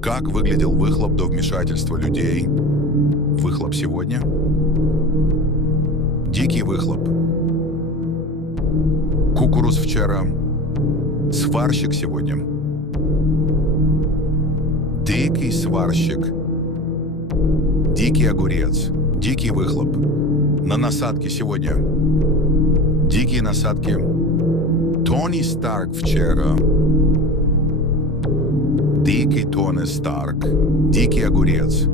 Как выглядел выхлоп до вмешательства людей? Выхлоп сегодня? Дикий выхлоп. Кукуруз вчера. Сварщик сегодня. Дикий сварщик. Дикий огурец. Дикий выхлоп. На насадке сегодня. Дикие насадки. Тони Старк вчера. Дикий Тони Старк. Дикий огурец.